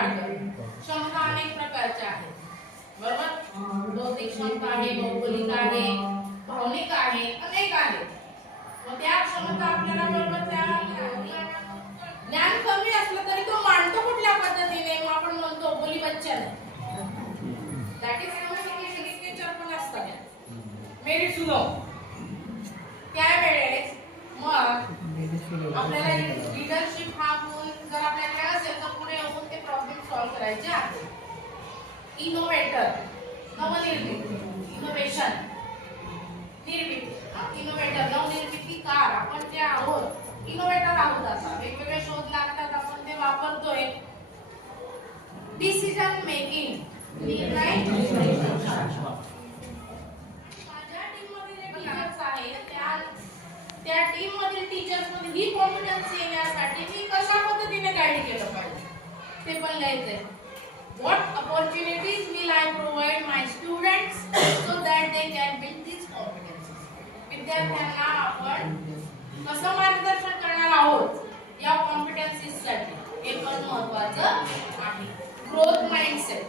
वाढ करणे क्षमता अनेक प्रकारच्या आहेत. बरोबर? बौद्धिक क्षमता आहे भौगोलिक आहे भावनिक आहे अनेक आहेत. मग त्या क्षमता आपल्याला बरोबर त्या ज्ञान कमी असलं तरी तो मांडतो कुठल्या पद्धतीने? मग आपण म्हणतो बोली बच्चा दॅट इज लिटरेचर पण असतात सुनो त्यावेळेस मग आपल्याला लिडरशिप हा गुण जर आपल्याकडे असेल तर पुढे येऊन ते प्रॉब्लेम सॉल्व्ह करायचे आहे. इनोव्हेटर नवनिर्मिती. इनोव्हेशन निर्मिती. इनोव्हेटर नवनिर्मितीकार आपण जे आहोत इनोव्हेटर आहोत आता. वेगवेगळे शोध लागतात. आपण ते वापरतोय. डिसिजन मेकिंग निर्णय माझ्या टीम मधील टीचर्स आहेत त्या त्या टीम मधील टीचर्समध्ये ही कॉन्फिडन्स येण्यासाठी मी कशा पद्धतीने गाईड केलं पाहिजे? ते पण लिहायचंय. What opportunities will I provide my students so that they can build these competencies? विद्यार्थ्यांना आपण कसं मार्गदर्शन करणार आहोत? या कॉम्पिटन्सीजसाठी. हे पण महत्वाचं आहे. ग्रोथ माइंडसेट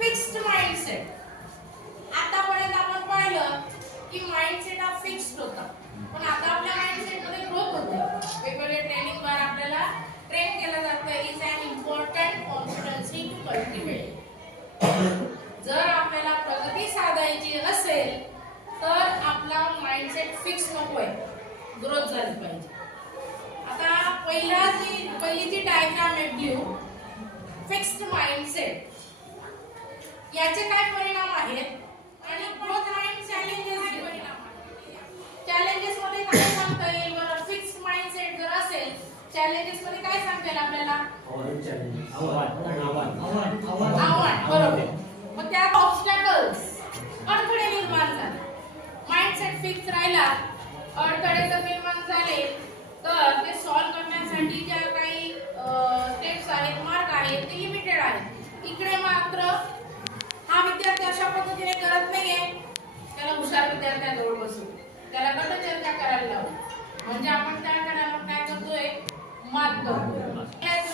फिक्स्ड माइंडसेट आतापर्यंत आपण पाहिलं की माइंडसेट हा फिक्स्ड होता. पण आता आपल्या माइंडसेटमध्ये ग्रोथ होते वेगवेगळे ट्रेनिंग आपल्याला ट्रेन केलं जातं. Is an important confidence to cultivate जर आपल्याला प्रगती साधायची असेल तर आपला माइंडसेट फिक्स नकोय. ग्रोथ झाली पाहिजे. आता पहिला जी पहिली जी डायग्राम आहे ब्ल्यू फिक्स्ड माइंडसेट याचे काय परिणाम आहेत? आणि ग्रोथ माइंड चॅलेंजेस परिणाम आहेत. चॅलेंजेस मध्ये काय सांगता येईल? बरं फिक्स माइंडसेट जर असेल चॅलेंजेस मध्ये काय सांगता येईल आपल्याला? आव्हान बरोबर मग त्यात ऑब्स्टॅकल्स अडथळे निर्माण झाले माइंडसेट फिक्स राहिला अडथळे जर निर्माण झाले तर ते सॉल्व्ह करण्यासाठी ज्या काही स्टेप्स आहेत मार्ग आहेत ते लिमिटेड आहेत इकडे मात्र हा विद्यार्थी अशा पद्धतीने करत नाहीये त्याला हुशार विद्यार्थ्यांजवळ बसू त्याला गट चर्चा करायला लावू म्हणजे आपण काय गटाला काय करतोय मात करतोय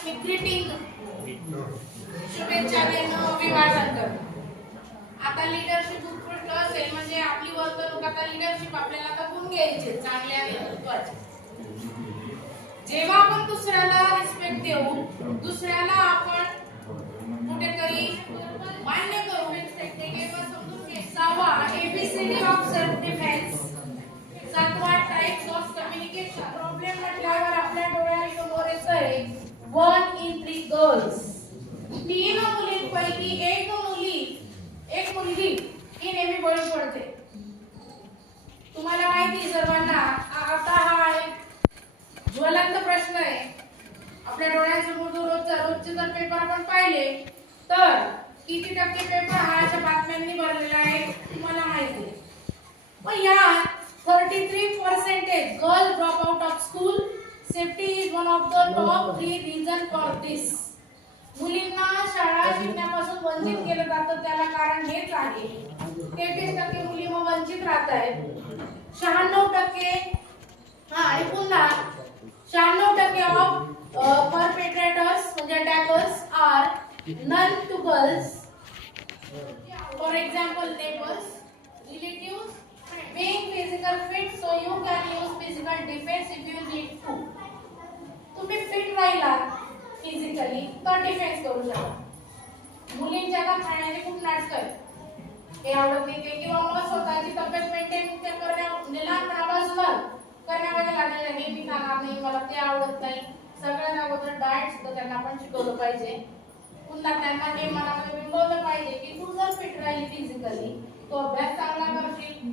ग्रीटिंग शुभेच्छा देणं अभिवादन करणं आता लिडरशिप उत्कृष्ट असेल म्हणजे आपली वर्तणूक आता लिडरशिप आपल्याला आता गुण घ्यायची चांगल्या नेतृत्वाची जेव्हा आपण दुसऱ्याला रिस्पेक्ट देऊ दुसऱ्याला आपण कुठेतरी मान्य करू तेव्हा समजून घे. सहावा एबीसीडी ऑफ सेल्फ डिफेन्स सातवा टाइप्स ऑफ कम्युनिकेशन प्रॉब्लेम म्हटल्यावर आपल्या डोळ्यासमोर येतंय वन इन थ्री गर्ल्स तीन मुलींपैकी एक मुली एक मुलगी. ही नेहमी बळी पडते. तुम्हाला माहिती सर्वांना आता हा एक ज्वलंत प्रश्न आहे. आपल्या डोळ्यासमोर जो रोजचा रोजचे जर पेपर आपण पाहिले तर किती टक्के पेपर हा अशा बातम्यांनी भरलेला आहे तुम्हाला माहिती आहे. पण या thirty three percentage girl drop out of school safety is one of the top three reason for this मुलींना शाळा शिकण्यापासून वंचित केलं जातं त्याला कारण हेच आहे. तेहतीस टक्के मुली मग वंचित राहत आहेत. शहाण्णव टक्के हा आणि पुन्हा शहाण्णव टक्के ऑफ परपेट्रेटर्स म्हणजे attackers are known to girls for example neighbours relative being physical fit so you can use physical defense if you need to. तुम्ही फिट राहिला फिजिकली तर डिफेन्स करू शकता. मुलींच्या का खाण्याची खूप नाटक आहे ते आवडत नाही ते. किंवा मग स्वतःची तब्येत मेंटेन करण्या म्हणजे लहानपणापासून करण्यामध्ये लागलेलं हे मी खाणार नाही मला ते आवडत नाही. सगळ्यात अगोदर डाएट सुद्धा त्यांना आपण शिकवलं पाहिजे. पुन्हा त्यांना हे मनामध्ये बिंबवलं पाहिजे की तू जर फिट राहिली फिजिकली तो अभ्यास चांगला करशील.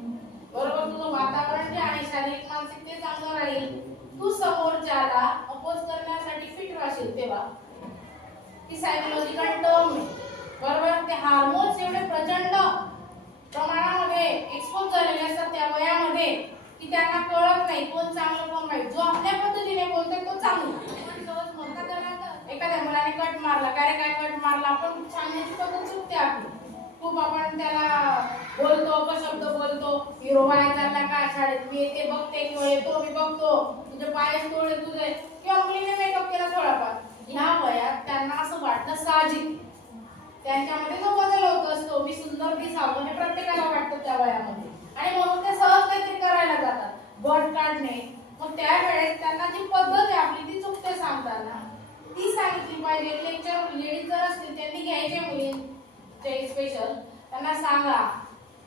बरोबर तुझं वातावरण जे आहे शारीरिक मानसिक ते चांगलं राहील. तू समोरच्याला अपोज करण्यासाठी फिट राहशील तेव्हा. ती सायकोलॉजिकल टर्म आहे बरोबर? ते हार्मोन्स एवढे प्रचंड प्रमाणामध्ये एक्सपोज झालेले असतात त्या वयामध्ये की त्यांना कळत नाही कोण चांगलं कोण वाईट. जो आपल्या पद्धतीने बोलतोय तो चांगला. म्हणतात एखाद्या मुलाने कट मारला काय काय कट मारला? आपण सांगण्याची पद्धत चुकते आपली. खूप आपण त्याला बोलतो अपशब्द बोलतो. हिरो वाया चालला का शाळेत? मी येते बघते किंवा येतो मी बघतो. तुझे पाय तोडे तुझे. किंवा मुलीने मेकअप केला थोडाफार ह्या वयात त्यांना असं वाटणं साहजिक त्यांच्यामध्ये जो बदल होत असतो मी सुंदर दिसावं हे प्रत्येकाला वाटतं त्या वयामध्ये. आणि म्हणून ते सहज काहीतरी करायला जातात. बट काढणे. मग त्यावेळेस त्यांना जी पद्धत आहे आपली ती चुकते सांगताना. ती सांगितली पाहिजे. लेक्चर लेडीज जर असतील त्यांनी घ्यायचे मुलींचे स्पेशल त्यांना सांगा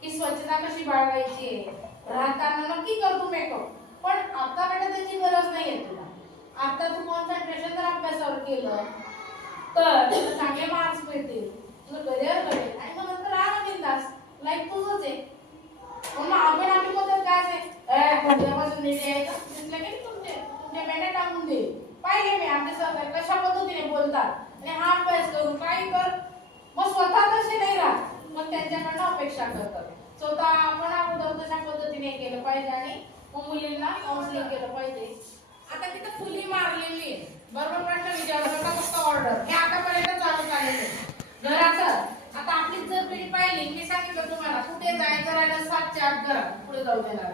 की स्वच्छता कशी बाळगायची आहे? राहताना नक्की कर तू मेकअप पण आता बेटा त्याची गरज नाहीये तुला. आता तू कॉन्सन्ट्रेशन जर अभ्यासावर केलं तर तुला चांगले मार्क्स मिळतील. तुझं करिअर घडेल. आणि मग नंतर राहा बिंदास लाईफ तुझंच आहे. म्हणून आपण आपली मदत काय आहे? उद्यापासून नीट यायचं दिसलं की तुमचे? तुमच्या बॅनर टाकून दे. पाहिले मी आमचे सहकारी कशा पद्धतीने बोलतात. आणि हा अभ्यास करून काही कर. मग स्वतः तसे नाही राहत. मग त्यांच्याकडनं अपेक्षा करतात. स्वतः आपण अगोदर तशा पद्धतीने केलं पाहिजे आणि मग मुलींना काउन्सिलिंग केलं पाहिजे. आता तिथं फुली मारलेली आहे. बरोबर प्रश्न विचारला का फक्त ऑर्डर हे आतापर्यंत चालू झालेलं आहे. घराचं. आता आपली जर पिढी पाहिली मी सांगितलं तुम्हाला कुठे जायचं राहिलं सातच्या आठ घरात पुढे जाऊ देणार.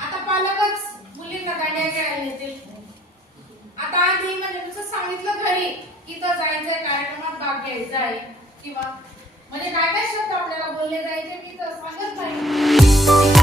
आता पालकच मुलींना गाड्या खेळायला नेतील. आता आधी म्हणजे नुसतं सांगितलं घरी की इथं जायचंय कार्यक्रमात भाग घ्यायचा आहे. किंवा म्हणजे काय काय शब्द आपल्याला बोलले जायचे मी तर सांगत नाही.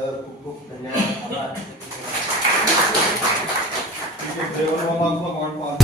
आपलं खूप खूप धन्यवाद.